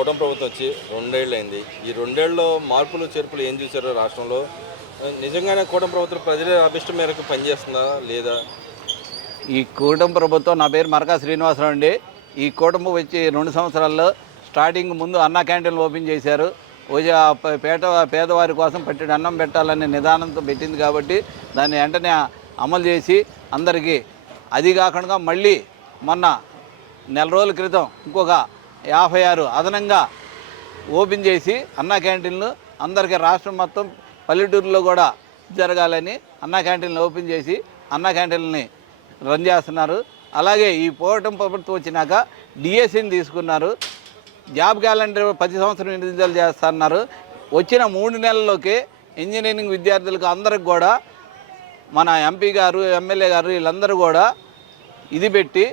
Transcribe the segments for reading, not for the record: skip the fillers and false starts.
కూటమి ప్రభుత్వం వచ్చి 2 ఏళ్ళు అయింది. ఈ 2 ఏళ్ళలో మార్పులు చేర్పులు ఏం చూసారో రాష్ట్రంలో? నిజంగానే కూటమి ప్రభుత్వం ప్రజల అభిష్టం మేరకు పనిచేస్తుందా లేదా? ఈ కూటమి ప్రభుత్వం, నా పేరు మరకా శ్రీనివాసరావు అండి. ఈ కూటమి వచ్చి 2 సంవత్సరాల్లో స్టార్టింగ్ ముందు అన్నా క్యాంటీన్లు ఓపెన్ చేశారు. పేదవారి కోసం పట్టిన అన్నం పెట్టాలనే నిదానంతో పెట్టింది కాబట్టి దాన్ని వెంటనే అమలు చేసి అందరికీ, అది కాకుండా మళ్ళీ మొన్న నెల రోజుల క్రితం ఇంకొక 56 అదనంగా ఓపెన్ చేసి అన్నా క్యాంటీన్లు అందరికీ రాష్ట్రం మొత్తం పల్లెటూరులో కూడా జరగాలని అన్నా క్యాంటీన్లు ఓపెన్ చేసి అన్నా క్యాంటీన్లని రన్ చేస్తున్నారు. అలాగే ఈ కూటమి ప్రభుత్వం వచ్చినాక డిఎస్సిని తీసుకున్నారు. జాబ్ క్యాలెండర్ 10 సంవత్సరం విడుదల చేస్తున్నారు. వచ్చిన 3 నెలల్లోకి ఇంజనీరింగ్ విద్యార్థులకు అందరికి కూడా మన ఎంపీ గారు, ఎమ్మెల్యే గారు వీళ్ళందరూ కూడా ఇది పెట్టి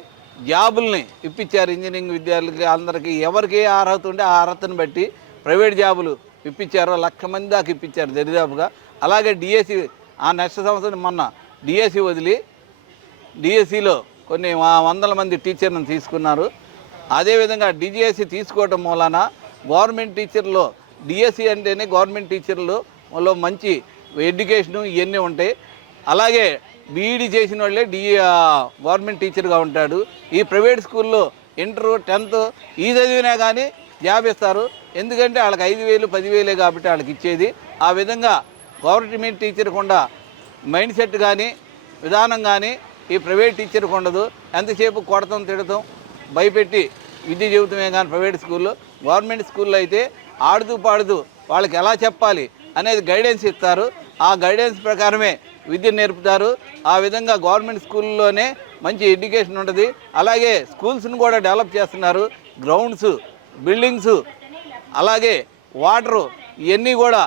జాబుల్ని ఇప్పించారు. ఇంజనీరింగ్ విద్యార్థులకి అందరికీ ఎవరికి ఏ అర్హత ఉంటే ఆ అర్హతను బట్టి ప్రైవేట్ జాబులు ఇప్పించారు. 1,00,000 మంది దాకా ఇప్పించారు దరిదాపుగా. అలాగే డిఎస్సి ఆ నెక్స్ట్ సంవత్సరం మొన్న డిఎస్సి వదిలి డిఎస్సిలో కొన్ని 100 మంది టీచర్లను తీసుకున్నారు. అదేవిధంగా డిజిఎస్సి తీసుకోవటం మూలాన గవర్నమెంట్ టీచర్లో డిఎస్సి అంటేనే గవర్నమెంట్ టీచర్లలో మంచి ఎడ్యుకేషను ఇవన్నీ ఉంటాయి. అలాగే బీఈడీ చేసిన వాళ్ళే గవర్నమెంట్ టీచర్గా ఉంటాడు. ఈ ప్రైవేట్ స్కూల్లో ఇంటర్ 10th ఈ చదివినా కానీ జాబ్ ఇస్తారు. ఎందుకంటే వాళ్ళకి 5,000 10,000 కాబట్టి వాళ్ళకి ఇచ్చేది. ఆ విధంగా గవర్నమెంట్ టీచర్కి ఉండ మైండ్ సెట్ కానీ విధానం కానీ ఈ ప్రైవేట్ టీచర్కి ఉండదు. ఎంతసేపు కొడతాం తిడతాం భయపెట్టి విద్య చెబుతామే కానీ ప్రైవేట్ స్కూల్లో. గవర్నమెంట్ స్కూల్లో అయితే ఆడుతూ పాడుతూ వాళ్ళకి ఎలా చెప్పాలి అనేది గైడెన్స్ ఇస్తారు. ఆ గైడెన్స్ ప్రకారమే విద్య నేర్పుతారు. ఆ విధంగా గవర్నమెంట్ స్కూల్లోనే మంచి ఎడ్యుకేషన్ ఉంటుంది. అలాగే స్కూల్స్ని కూడా డెవలప్ చేస్తున్నారు. గ్రౌండ్స్, బిల్డింగ్స్, అలాగే వాటరు ఇవన్నీ కూడా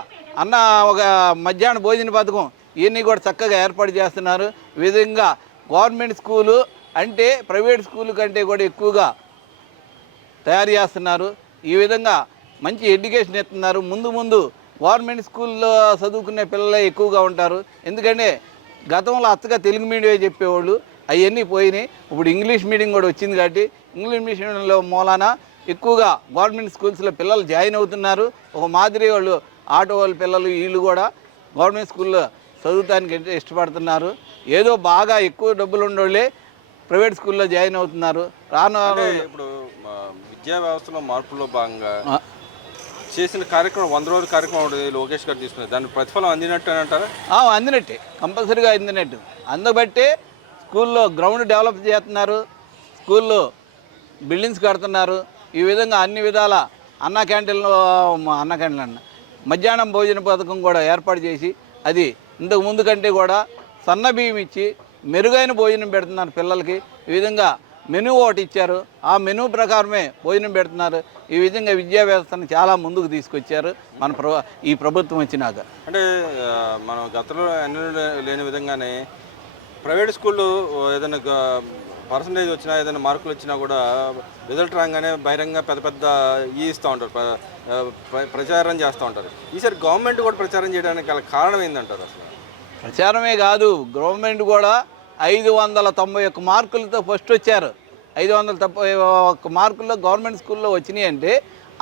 ఒక మధ్యాహ్న భోజన పథకం ఇవన్నీ కూడా చక్కగా ఏర్పాటు చేస్తున్నారు. ఈ విధంగా గవర్నమెంట్ స్కూలు అంటే ప్రైవేట్ స్కూల్ కంటే కూడా ఎక్కువగా తయారు చేస్తున్నారు. ఈ విధంగా మంచి ఎడ్యుకేషన్ ఇస్తున్నారు. ముందు గవర్నమెంట్ స్కూల్లో చదువుకునే పిల్లలే ఎక్కువగా ఉంటారు. ఎందుకంటే గతంలో అచ్చగా తెలుగు మీడియమే చెప్పేవాళ్ళు, అవన్నీ పోయినాయి. ఇప్పుడు ఇంగ్లీష్ మీడియం కూడా వచ్చింది కాబట్టి ఇంగ్లీష్ మీడియంలో మూలాన ఎక్కువగా గవర్నమెంట్ స్కూల్స్లో పిల్లలు జాయిన్ అవుతున్నారు. ఒక మాదిరి వాళ్ళు ఆటో వాళ్ళ పిల్లలు వీళ్ళు కూడా గవర్నమెంట్ స్కూల్లో చదువుతానికి ఇష్టపడుతున్నారు. ఏదో బాగా ఎక్కువ డబ్బులు ఉండేవాళ్ళే ప్రైవేట్ స్కూల్లో జాయిన్ అవుతున్నారు. ఇప్పుడు విద్యా వ్యవస్థలో మార్పులో భాగంగా చేసిన కార్యక్రమం 100 రోజుల కార్యక్రమం ఉంటుంది, లోకేష్ గారు తీసుకున్నారు. దాని ప్రతిఫలం అందినట్టు అంటారా? అందినట్టే, కంపల్సరీగా అందినట్టు. అందుబట్టే స్కూల్లో గ్రౌండ్ డెవలప్ చేస్తున్నారు, స్కూల్లో బిల్డింగ్స్ కడుతున్నారు. ఈ విధంగా అన్ని విధాల అన్నా క్యాంటీన్లు మధ్యాహ్నం భోజన పథకం కూడా ఏర్పాటు చేసి అది ఇంతకు ముందు కంటే కూడా సన్న బియ్యం ఇచ్చి మెరుగైన భోజనం పెడుతున్నారు పిల్లలకి. ఈ విధంగా మెనూ ఒకటి ఇచ్చారు. ఆ మెనూ ప్రకారమే భోజనం పెడుతున్నారు. ఈ విధంగా విద్యా వ్యవస్థను చాలా ముందుకు తీసుకొచ్చారు ఈ ప్రభుత్వం వచ్చినాక. అంటే మనం గతంలో లేని విధంగానే ప్రైవేట్ స్కూళ్ళు ఏదైనా పర్సంటేజ్ వచ్చినా ఏదైనా మార్కులు వచ్చినా కూడా రిజల్ట్ రాగానే బహిరంగ పెద్ద ఇస్తూ ఉంటారు, ప్రచారం చేస్తూ ఉంటారు. ఈసారి గవర్నమెంట్ కూడా ప్రచారం చేయడానికి గల కారణం ఏంటంటారు? అసలు ప్రచారమే కాదు, గవర్నమెంట్ కూడా 591 మార్కులతో ఫస్ట్ వచ్చారు. 591 మార్కుల్లో గవర్నమెంట్ స్కూల్లో వచ్చినాయి అంటే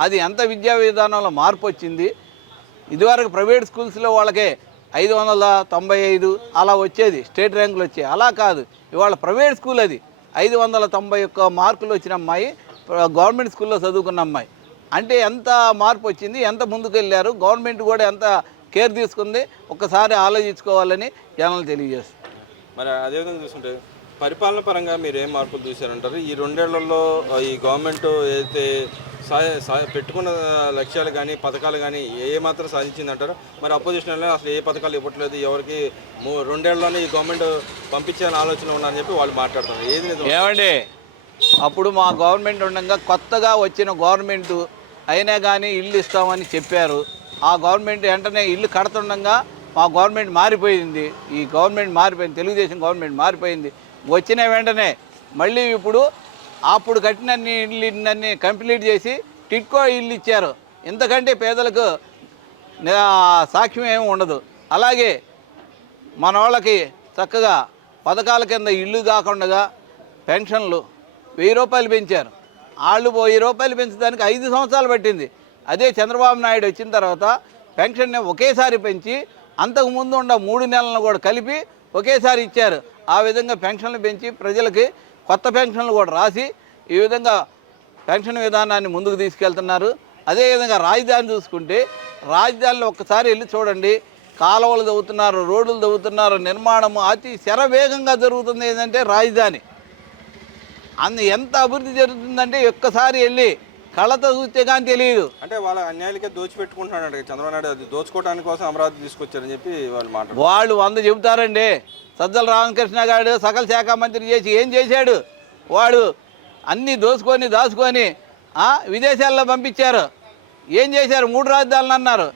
అది ఎంత విద్యా విధానంలో మార్పు వచ్చింది. ఇదివరకు ప్రైవేట్ స్కూల్స్లో వాళ్ళకే 595 అలా వచ్చేది, స్టేట్ ర్యాంకులు వచ్చాయి. అలా కాదు, ఇవాళ ప్రైవేట్ స్కూల్ అది 591 మార్కులు వచ్చిన అమ్మాయి గవర్నమెంట్ స్కూల్లో చదువుకున్న అమ్మాయి అంటే ఎంత మార్పు వచ్చింది, ఎంత ముందుకు వెళ్ళారు, గవర్నమెంట్ కూడా ఎంత కేర్ తీసుకుంది ఒక్కసారి ఆలోచించుకోవాలని జనాలు తెలియజేస్తారు. మరి అదేవిధంగా చూసుకుంటే పరిపాలన పరంగా మీరు ఏం మార్పులు చూశారంటారు? ఈ 2 ఏళ్లలో ఈ గవర్నమెంట్ ఏదైతే పెట్టుకున్న లక్ష్యాలు కానీ పథకాలు కానీ ఏ మాత్రం సాధించిందంటారు? మరి అపోజిషన్ అసలు ఏ పథకాలు ఇవ్వట్లేదు, ఎవరికి 2 ఏళ్లలోనే ఈ గవర్నమెంట్ పంపించాలని ఆలోచన ఉన్నారని చెప్పి వాళ్ళు మాట్లాడుతున్నారు. ఏది ఏమండి, అప్పుడు మా గవర్నమెంట్ ఉండగా కొత్తగా వచ్చిన గవర్నమెంట్ అయినా కానీ ఇల్లు ఇస్తామని చెప్పారు. ఆ గవర్నమెంట్ వెంటనే ఇల్లు కడుతుండగా మా గవర్నమెంట్ మారిపోయింది. ఈ గవర్నమెంట్ మారిపోయింది, తెలుగుదేశం గవర్నమెంట్ మారిపోయింది. వచ్చిన వెంటనే మళ్ళీ ఇప్పుడు అప్పుడు కట్టిన ఇళ్ళన్నీ కంప్లీట్ చేసి టిట్కో ఇల్లు ఇచ్చారు. ఇంతకంటే పేదలకు సాక్ష్యం ఏమి ఉండదు. అలాగే మన వాళ్ళకి చక్కగా పథకాల కింద ఇల్లు కాకుండా పెన్షన్లు 1000 రూపాయలు పెంచారు. వాళ్ళు 1000 రూపాయలు పెంచడానికి 5 సంవత్సరాలు పట్టింది. అదే చంద్రబాబు నాయుడు వచ్చిన తర్వాత పెన్షన్ని ఒకేసారి పెంచి అంతకుముందు ఉన్న 3 నెలలను కూడా కలిపి ఒకేసారి ఇచ్చారు. ఆ విధంగా పెన్షన్లు పెంచి ప్రజలకి కొత్త పెన్షన్లు కూడా రాసి ఈ విధంగా పెన్షన్ విధానాన్ని ముందుకు తీసుకెళ్తున్నారు. అదేవిధంగా రాజధాని చూసుకుంటే రాజధానిలో ఒక్కసారి వెళ్ళి చూడండి, కాలువలు తవ్వుతున్నారు, రోడ్లు తవ్వుతున్నారు, నిర్మాణము అతి శరవేగంగా జరుగుతుంది. ఏంటంటే రాజధాని ఎంత అభివృద్ధి జరుగుతుందంటే ఒక్కసారి వెళ్ళి కళ్ళతో చూస్తే కానీ తెలియదు. అంటే వాళ్ళ అన్యాయాలకే దోచిపెట్టుకుంటున్నాడు చంద్రబాబు నాయుడు. అది దోచుకోవడానికి కోసం అమరావతి తీసుకొచ్చారని చెప్పి వాళ్ళు 100 చెబుతారండి. సజ్జల రామకృష్ణ గారు సకల శాఖ మంత్రి చేసి ఏం చేశాడు? వాడు అన్నీ దోసుకొని దాచుకొని విదేశాల్లో పంపించారు. ఏం చేశారు? 3 రాజధానులు అన్నారు.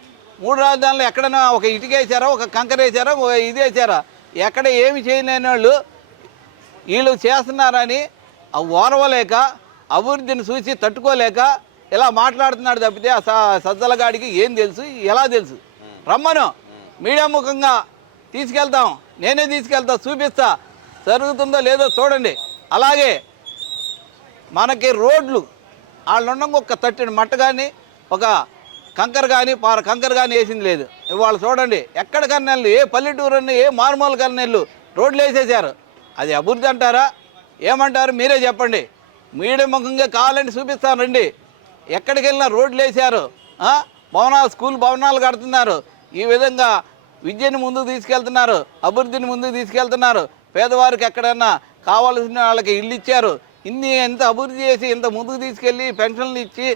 3 రాజధానులు ఎక్కడైనా ఒక ఇటుకేసారా, ఒక కంకరేసారా, ఒక ఇది వేసారా? ఎక్కడ ఏమి చేయలేని వాళ్ళు వీళ్ళు చేస్తున్నారని ఓర్వలేక అభివృద్ధిని చూసి తట్టుకోలేక ఇలా మాట్లాడుతున్నాడు తప్పితే సజ్జల గాడికి ఏం తెలుసు? ఎలా తెలుసు? రమ్మను, మీడియా ముఖంగా తీసుకెళ్తాం, నేనే తీసుకెళ్తా, చూపిస్తా, జరుగుతుందో లేదో చూడండి. అలాగే మనకి రోడ్లు వాళ్ళు ఉండగా ఒక తట్టిన మట్ట కానీ ఒక కంకర కానీ కంకర కానీ వేసింది లేదు. ఇవాళ చూడండి ఎక్కడ కన్నెళ్ళు, ఏ పల్లెటూరు అన్నీ, ఏ మారుమూల కన్నెళ్ళు రోడ్లు వేసేసారు. అది అభివృద్ధి అంటారా? ఏమంటారు? మీరే చెప్పండి. మీడియా ముఖంగా కావాలంటే చూపిస్తాను రండి. ఎక్కడికి వెళ్ళినా రోడ్లు వేసారు, స్కూల్ భవనాలు కడుతున్నారు. ఈ విధంగా విద్యను ముందుకు తీసుకెళ్తున్నారు, అభివృద్ధిని ముందుకు తీసుకెళ్తున్నారు. పేదవారికి ఎక్కడన్నా కావాల్సిన వాళ్ళకి ఇల్లు ఇచ్చారు. ఎంత అభివృద్ధి చేసి ఇంత ముందుకు తీసుకెళ్ళి పెన్షన్లు ఇచ్చి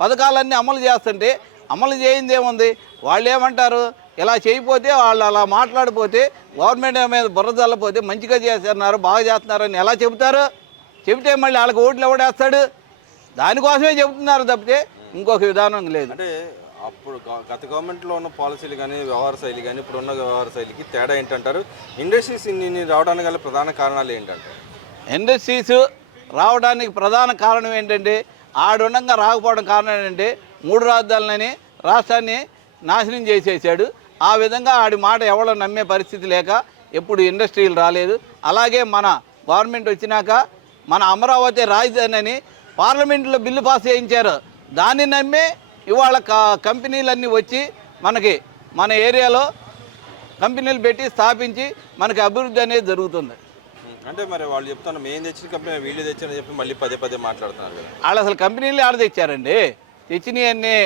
పథకాలన్నీ అమలు చేస్తుంటే అమలు చేయింది ఏముంది? వాళ్ళు ఏమంటారు? ఇలా చేయకపోతే వాళ్ళు అలా మాట్లాడిపోతే గవర్నమెంట్ మీద బుర్ర చల్లపోతే మంచిగా చేస్తున్నారు, బాగా చేస్తున్నారని ఎలా చెబుతారు? చెబితే మళ్ళీ వాళ్ళకి ఓట్లు ఎవడేస్తాడు? దానికోసమే చెబుతున్నారు తప్పితే ఇంకొక విధానం లేదు. అంటే అప్పుడు గత గవర్నమెంట్లో ఉన్న పాలసీలు కానీ వ్యవహార శైలి కానీ ఇప్పుడున్న వ్యవహార శైలికి తేడా ఏంటంటారు? ఇండస్ట్రీస్ ఇన్ని రావడానికి గల ప్రధాన కారణాలు ఏంటంటే? ఇండస్ట్రీస్ రావడానికి ప్రధాన కారణం ఏంటంటే ఆడుండంగా రాకపోవడం కారణం ఏంటంటే 3 రాజధానులని రాష్ట్రాన్ని నాశనం చేసేసాడు. ఆ విధంగా ఆడి మాట ఎవరో నమ్మే పరిస్థితి లేక ఎప్పుడు ఇండస్ట్రీలు రాలేదు. అలాగే మన గవర్నమెంట్ వచ్చినాక మన అమరావతి రాజధాని అని పార్లమెంట్లో బిల్లు పాస్ చేయించారు. దాన్ని నమ్మే ఇవాళ కంపెనీలన్నీ వచ్చి మన ఏరియాలో కంపెనీలు పెట్టి స్థాపించి మనకి అభివృద్ధి అనేది జరుగుతుంది. అంటే మరి వాళ్ళు చెప్తున్నారు మేము తెచ్చిన కంపెనీ వీళ్ళు తెచ్చారని చెప్పి మళ్ళీ పదే మాట్లాడుతున్నారు కదా. వాళ్ళు అసలు కంపెనీలు ఆడ తెచ్చారండి. తెచ్చినవి అన్నీ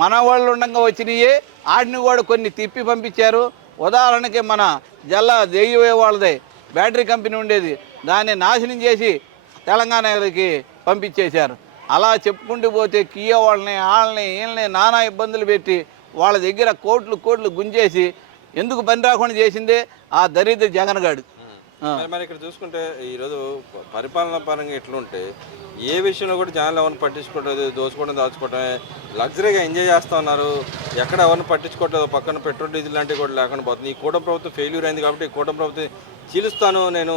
మన వాళ్ళు ఉండగా వచ్చినాయి. ఆడిని కూడా కొన్ని తిప్పి పంపించారు. ఉదాహరణకి మన దెయ్యే వాళ్ళది బ్యాటరీ కంపెనీ ఉండేది, దాన్ని నాశనం చేసి తెలంగాణకి పంపించేశారు. అలా చెప్పుకుంటూ పోతే కియా వీళ్ళని నానా ఇబ్బందులు పెట్టి వాళ్ళ దగ్గర కోట్లు గుంజేసి ఎందుకు పని రాకుండా చేసిందే ఆ దరిద్ర జగన్ గాడు. మరి ఇక్కడ చూసుకుంటే ఈరోజు పరిపాలన పరంగా ఎట్లుంటే ఏ విషయంలో కూడా జనాలు ఎవరిని పట్టించుకోవట్లేదు, దోచుకోవడం దాచుకోవడమే లగ్జరీగా ఎంజాయ్ చేస్తూ ఉన్నారు. ఎక్కడ ఎవరిని పట్టించుకోవట్లేదు. పక్కన పెట్రోల్ డీజిల్ లాంటివి కూడా లేకుండా పోతుంది. ఈ కూటమి ప్రభుత్వం ఫెయిల్యూర్ అయింది కాబట్టి ఈ కూటమి ప్రభుత్వం చీలుస్తాను, నేను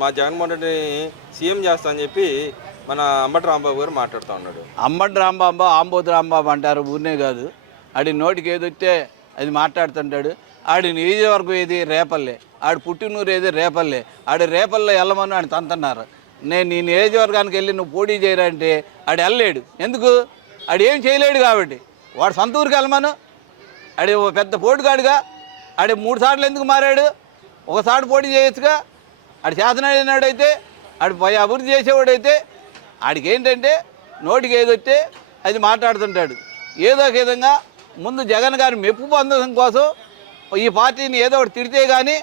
మా జగన్మోహన్ రెడ్డిని సీఎం చేస్తాను అని చెప్పి మన అంబటి రాంబాబు గారు మాట్లాడుతూ ఉన్నాడు. అంబటి రాంబాబు ఆంబోతు రాంబాబు అంటారు, ఊరినే కాదు. ఆడి నోటికి ఏదొస్తే అది మాట్లాడుతుంటాడు. ఆడి నియోజకవర్గం ఏది? రేపల్లె. ఆడు పుట్టినూరు ఏది? రేపల్లె. ఆడి రేపల్లె వెళ్ళమని ఆయన తంతున్నారు. నేను నీ నియోజకవర్గానికి వెళ్ళి నువ్వు పోటీ చేయరంటే ఆడు వెళ్ళలేడు. ఎందుకు? ఆడు ఏం చేయలేడు కాబట్టి. వాడు సొంత ఊరికి వెళ్ళమను. ఆడి పెద్ద పోటుగాడుగా. ఆడి 3 సార్లు ఎందుకు మారాడు? ఒకసారి పోటీ చేయొచ్చుగా. ఆడు శాసనైనాడైతే ఆడు పై అభివృద్ధి చేసేవాడైతే ఆడికి ఏంటంటే నోటికి ఏదొస్తే అది మాట్లాడుతుంటాడు. ఏదో ఒక విధంగా ముందు జగన్ గారి మెప్పు పొందడం కోసం ఈ పార్టీని ఏదో ఒకటి తిడితే కానీ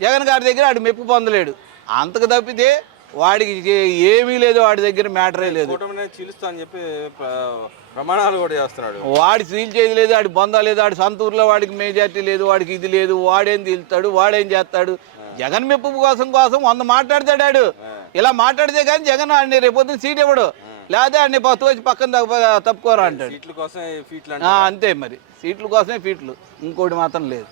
జగన్ గారి దగ్గర ఆడు మెప్పు పొందలేడు. అంతకు తప్పితే వాడికి ఏమీ లేదు, వాడి దగ్గర మ్యాటరే లేదు. ప్రమాణాలు కూడా చేస్తున్నాడు. వాడి చీల్చేది లేదు, వాడి బొందలేదు, వాడి సొంత ఊర్లో వాడికి మెజార్టీ లేదు, వాడికి ఇది లేదు, వాడేం తీలుతాడు, వాడేం చేస్తాడు. జగన్ మెప్పు కోసం 100 మాట్లాడతాడు. ఇలా మాట్లాడితే కానీ జగన్ ఆడిని రేపొద్దున సీట్ ఇవ్వడు. లేదా అన్ని తోచి పక్కన తప్పుకోరా అంటాడు. సీట్ల కోసమే ఫీట్లు. అంతే మరి, సీట్ల కోసమే ఫీట్లు, ఇంకోటి మాత్రం లేదు.